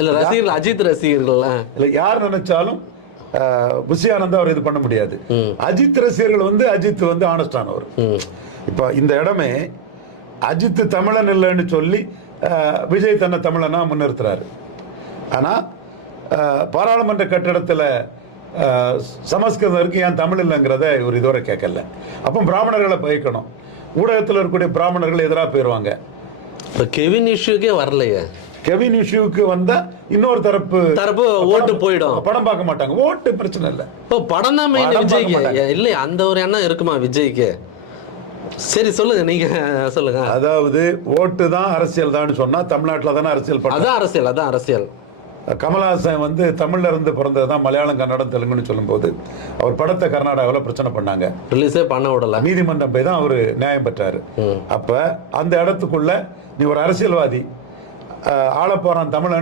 இல்ல ரசிகர்கள் அஜித் ரசிகர்கள்லாம். இல்ல யார் நினைச்சாலும் புஷியானந்தா அவர் இது பண்ண முடியாது. அஜித் ரசிகர்கள் வந்து அஜித் வந்து ஆனஸ்டானவர். இப்போ இந்த இடமே அஜித் தமிழன் இல்லைன்னு சொல்லி விஜய் தன்னை தமிழனா முன்னிறுத்துறாரு. ஆனா பாராளுமன்ற கட்டிடத்துல சமஸ்கிருதம் இருக்கு ஏன் தமிழ் இல்லைங்கிறத இவர் இதுவரை கேட்கல. அப்போ பிராமணர்களை பயக்கணும். ஊடகத்தில் இருக்கக்கூடிய பிராமணர்கள் எதிராக போயிடுவாங்க இப்ப கெவின் இஷ்யூக்கே வரலையே. கெவின் இஷ்யூக்கு வந்தா இன்னொரு தரப்பு தரப்பு ஓட்டு போயிடும். படம் பார்க்க மாட்டாங்க. ஓட்டு பிரச்சனை இல்லை. இப்போ படம் தான் மெயின் விஜய்க்கு. இல்லை அந்த ஒரு எண்ணம் இருக்குமா விஜய்க்கு? சரி சொல்லுங்க நீங்க சொல்லுங்க. அதாவது ஓட்டு தான் அரசியல் தான் சொன்னா தமிழ்நாட்டில் தானே அரசியல் அதான் அரசியல் அதான் அரசியல். கமலஹாசன் வந்து தமிழ்ல இருந்து பிறந்தது தான் மலையாளம் கன்னடம் தெலுங்குன்னு சொல்லும்போது அவர் படத்தை கர்நாடகாவில் பிரச்சனை பண்ணாங்க. ரிலீஸே பண்ண விடல. நீதிமன்றம் போய் தான் அவர் நியாயம் பெற்றாரு. அப்ப அந்த இடத்துக்குள்ள நீ ஒரு அரசியல்வாதி ஆள போறான் தமிழன்